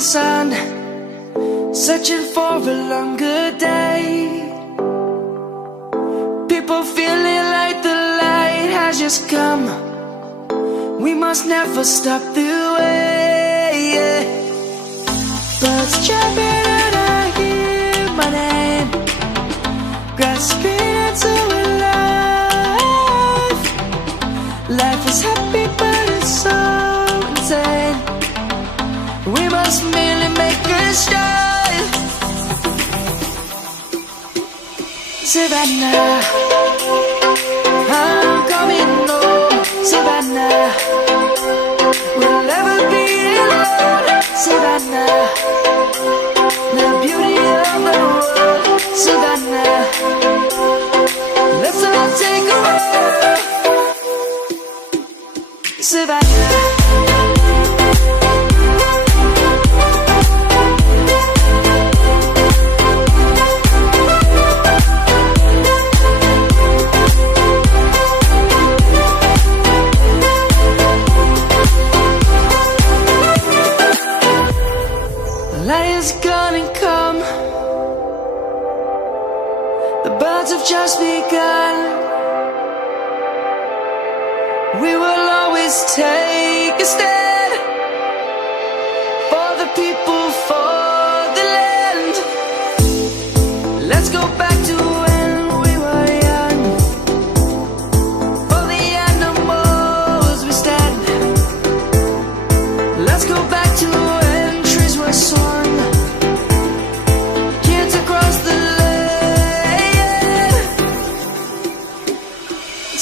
sun, searching for a longer day. People feeling like the light has just come. We must never stop the way. Birds jumping and I hear my name, grasping into a life. Life is happy but it's so insane. We must merely make a start. Savannah, I'm coming home. Savannah, we'll never be alone. Savannah, the beauty of the world. Savannah, let's all take a walk. Savannah. Light is gonna come. The birds have just begun. We will always take a stand for the people, for the land. Let's go back to when we were young. For the animals we stand. Let's go back to when trees were swung. Kids across the land.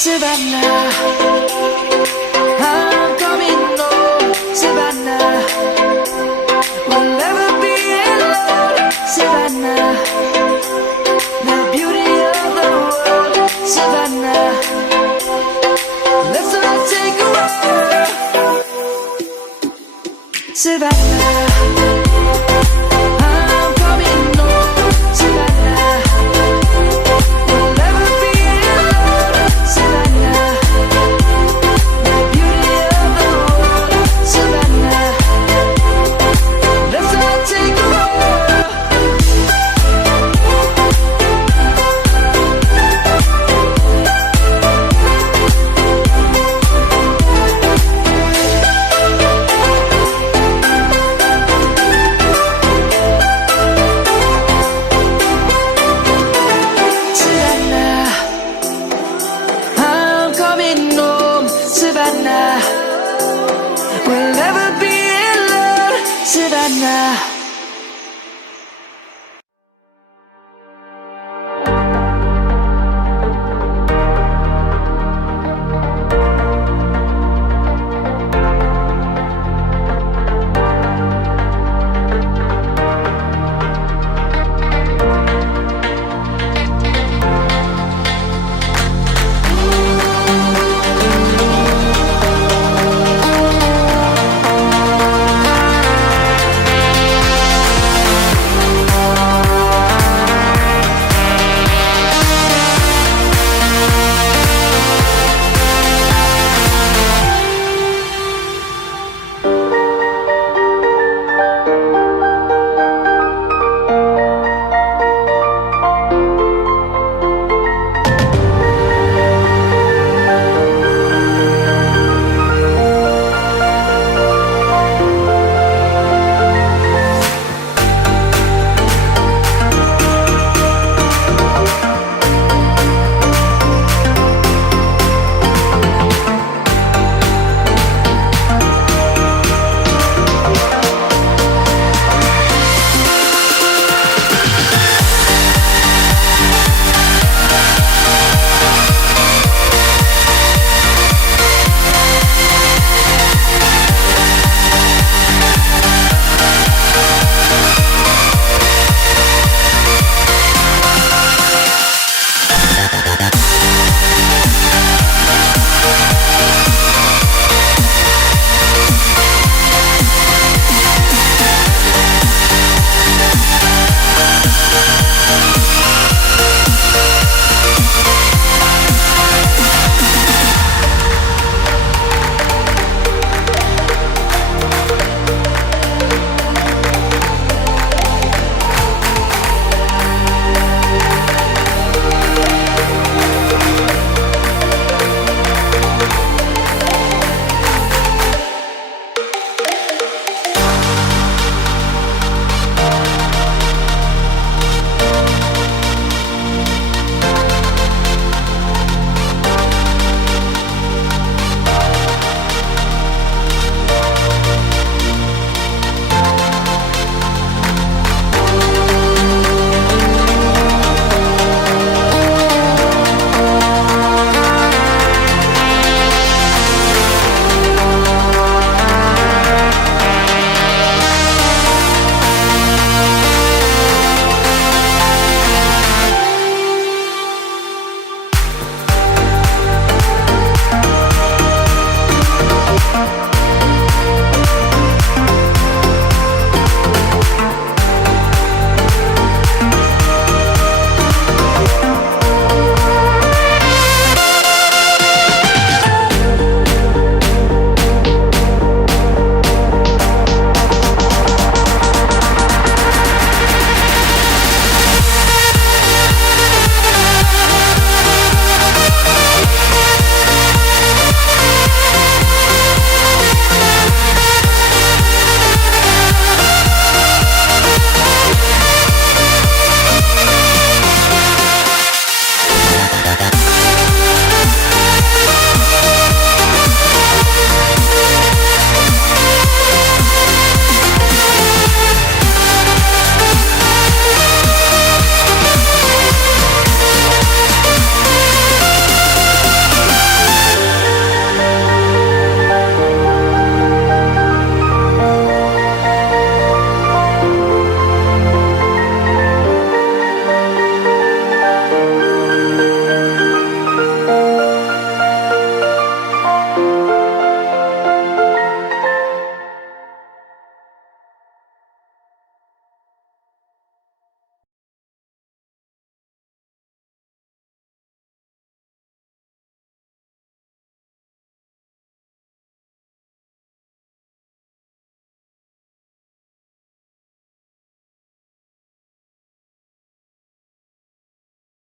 Savannah, I'm coming home. Savannah, we'll never be alone. Savannah, the beauty of the world. Savannah, let's all take a walk. Savannah, I'm coming home. Savannah, we'll never be alone. Savannah, the beauty of the world. Savannah, let's all take a walk. Savannah, I'm coming home. Savannah, we'll never be alone. Savannah.